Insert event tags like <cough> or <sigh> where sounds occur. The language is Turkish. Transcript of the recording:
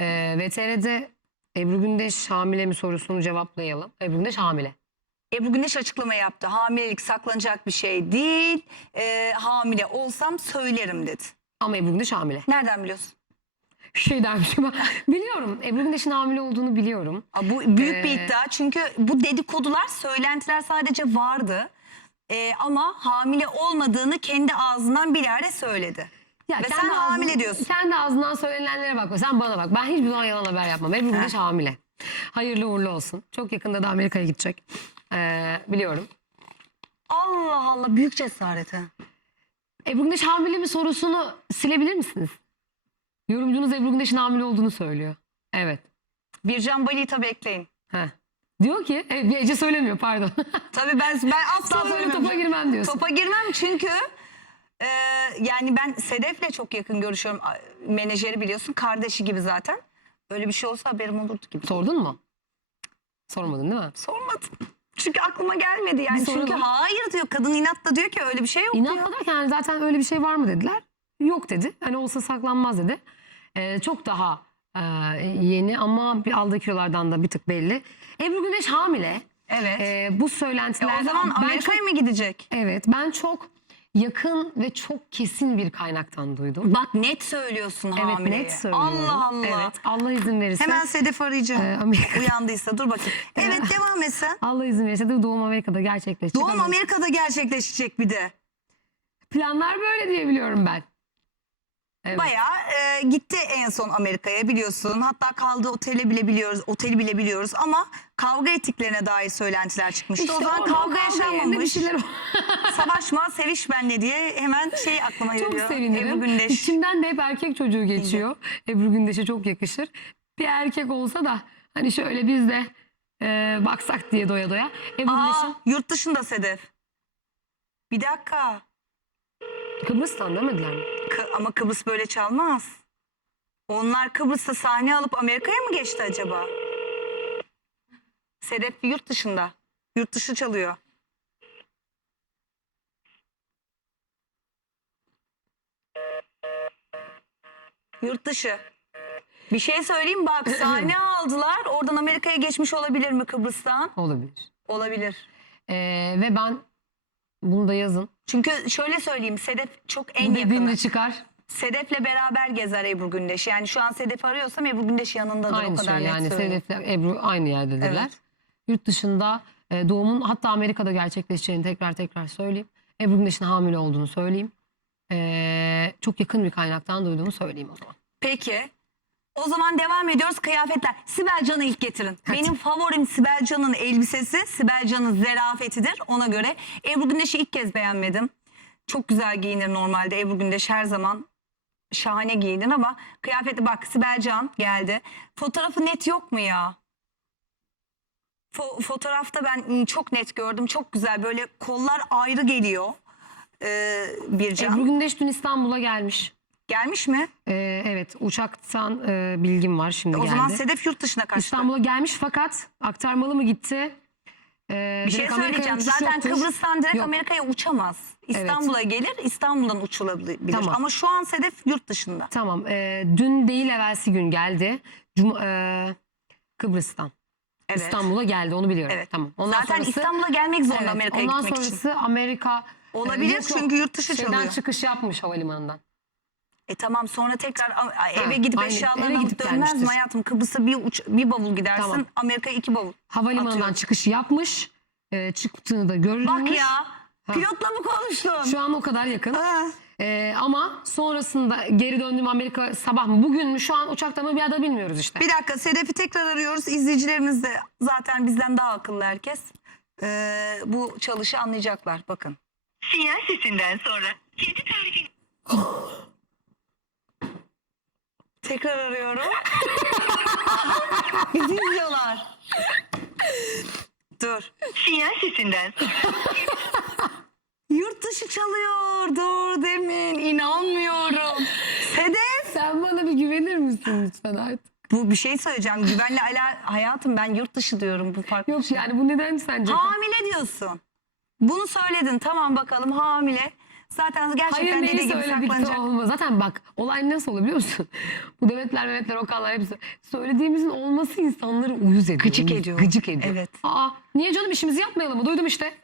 Ee, VTR'de Ebru Gündeş hamile mi sorusunu cevaplayalım. Ebru Gündeş hamile. Ebru Güneş açıklama yaptı. Hamilelik saklanacak bir şey değil. Ee, hamile olsam söylerim dedi. Ama Ebru Gündeş hamile. Nereden biliyorsun? Şey dermişim ben. <laughs> Biliyorum. Ebru Gündeş'in hamile olduğunu biliyorum. Aa, bu büyük bir Ee, iddia çünkü bu dedikodular, söylentiler sadece vardı. Ee, ama hamile olmadığını kendi ağzından bir yerde söyledi. Ya Ve sen hamile diyorsun. Kendi ağzından söylenenlere bakma. Sen bana bak. Ben hiçbir zaman yalan haber yapmam. Ebru Gündeş hamile. Hayırlı uğurlu olsun. Çok yakında da Amerika'ya gidecek. Ee, biliyorum. Allah Allah büyük cesaret ha. Ebru Gündeş hamile mi sorusunu silebilir misiniz? Yorumcunuz Ebru Gündeş'in hamile olduğunu söylüyor. Evet. Bircan Bali'yi tabii ekleyin. Heh. Diyor ki, e, bir Ece söylemiyor pardon. Tabii ben, ben asla Sonra söylemem. topa girmem diyorsun. Topa girmem çünkü e, yani ben Sedef'le çok yakın görüşüyorum. Menajeri biliyorsun kardeşi gibi zaten. Öyle bir şey olsa haberim olurdu gibi. Sordun mu? Sormadın değil mi? Sormadım. Çünkü aklıma gelmedi yani. Bir Çünkü soralım. hayır diyor. Kadın inatla diyor ki öyle bir şey yok diyor. İnatla derken yani zaten öyle bir şey var mı dediler. Yok dedi. Hani olsa saklanmaz dedi. Ee, çok daha e, yeni ama bir aldığı kilolardan da bir tık belli. Ebru Güneş hamile. Evet. Ee, bu E, o zaman ben Amerika'ya mı gidecek? Evet ben çok yakın ve çok kesin bir kaynaktan duydum. Bak net söylüyorsun Evet hamileyi. net söylüyorum. Allah Allah. Evet Allah izin verirse. Hemen Sedef arayacağım. e, Amerika, Uyandıysa dur bakayım. <laughs> Evet devam et sen. Allah izin verirse de doğum Amerika'da gerçekleşecek. Doğum Amerika'da gerçekleşecek bir de. Planlar böyle diye biliyorum ben. Evet. Bayağı e, gitti en son Amerika'ya biliyorsun. Hatta kaldığı oteli bile biliyoruz, oteli bile biliyoruz ama kavga ettiklerine dair söylentiler çıkmıştı. İşte o zaman kavga kavga yaşanmamış. şeyler <laughs> Savaşma, seviş benle diye hemen şey aklıma Çok geliyor. sevinirim. Ebru Gündeş. İçimden de hep erkek çocuğu geçiyor. Ebru Gündeş'e çok yakışır. Bir erkek olsa da hani şöyle biz de e, baksak diye doya doya. Ebru Aa, Gündeş'in yurt dışında Sedef. Bir dakika. Kıbrıs'tan demediler mi? Kı- ama Kıbrıs böyle çalmaz. Onlar Kıbrıs'ta sahne alıp Amerika'ya mı geçti acaba? Sedef yurt dışında. Yurt dışı çalıyor. Yurt dışı. Bir şey söyleyeyim bak sahne <clears throat> aldılar. Oradan Amerika'ya geçmiş olabilir mi Kıbrıs'tan? Olabilir. Olabilir. E, ve ben bunu da yazın. Çünkü şöyle söyleyeyim Sedef çok en Bu dediğin yakını. de çıkar. Sedef'le beraber gezer Ebru Gündeş. Yani şu an Sedef arıyorsam Ebru Gündeş yanındadır o Aynı kadar şey net yani söyleyeyim. Sedef'le Ebru aynı yerdedirler. Evet. Yurt dışında e, doğumun hatta Amerika'da gerçekleşeceğini tekrar tekrar söyleyeyim. Ebru Gündeş'in hamile olduğunu söyleyeyim. E, çok yakın bir kaynaktan duyduğumu söyleyeyim o zaman. Peki. O zaman devam ediyoruz kıyafetler. Sibel Can'ı ilk getirin. Benim favorim Sibel Can'ın elbisesi. Sibel Can'ın zerafetidir ona göre. Ebru Gündeş'i ilk kez beğenmedim. Çok güzel giyinir normalde. Ebru Gündeş her zaman şahane giyinir ama kıyafeti bak Sibel Can geldi. Fotoğrafı net yok mu ya? Fo- fotoğrafta ben çok net gördüm. Çok güzel böyle kollar ayrı geliyor. Ee, bir can. Ebru Gündeş dün İstanbul'a gelmiş. Gelmiş mi? E, evet uçaktan e, bilgim var şimdi O geldi. zaman Sedef yurt dışına kaçtı. İstanbul'a gelmiş fakat aktarmalı mı gitti? E, Bir şey direkt Amerika'ya söyleyeceğim. uçuş Zaten yoktur. Kıbrıs'tan direkt Yok. Amerika'ya uçamaz. İstanbul'a gelir, İstanbul'dan uçulabilir. Tamam. Ama şu an Sedef yurt dışında. Tamam. e, dün değil evvelsi gün geldi. Cum e, Kıbrıs'tan. Evet. İstanbul'a geldi onu biliyorum. Evet. Tamam. Ondan Zaten sonrası, İstanbul'a gelmek zorunda Evet, Amerika'ya ondan gitmek için. sonrası Amerika e, Olabilir yok, yok. çünkü yurt dışı şeyden çalıyor. çıkış yapmış havalimanından. E tamam sonra tekrar a- eve gidip aynen. eşyalarını Eve alıp gidip dönmez mi gelmiştir. hayatım? Kıbrıs'a bir, uç, bir bavul gidersin, Tamam. Amerika'ya iki bavul. Havalimanından Atıyorum. çıkışı yapmış. E, çıktığını da görülmüş. Bak ya, pilotla mı konuştun? Şu an o kadar yakın. Ha. E, ama sonrasında geri döndüm Amerika sabah mı bugün mü şu an uçakta mı bir ada bilmiyoruz işte. Bir dakika Sedef'i tekrar arıyoruz. İzleyicilerimiz de zaten bizden daha akıllı herkes. Ee, bu çalışı anlayacaklar bakın. Sinyal sesinden sonra kendi tarifini <laughs> Tekrar arıyorum. <laughs> Bizi izliyorlar. Dur. sinyal sesinden <laughs> Yurt dışı çalıyor. Dur demin. inanmıyorum. Sedef. Sen bana bir güvenir misin lütfen artık? Bu bir şey söyleyeceğim. Güvenle ala hayatım ben yurt dışı diyorum bu farklı. Yok yani bu neden sence? Hamile diyorsun. Bunu söyledin tamam bakalım hamile. Zaten Hayır gerçekten neyi dediği gibi de saklanacak. olmaz. Zaten bak olay nasıl oluyor biliyor musun? <laughs> Bu Demetler, Mehmetler, Okanlar hepsi. Söylediğimizin olması insanları uyuz ediyor. Gıcık uyuz, ediyor. Gıcık ediyor. Evet. Aa, niye canım işimizi yapmayalım mı? Duydum işte.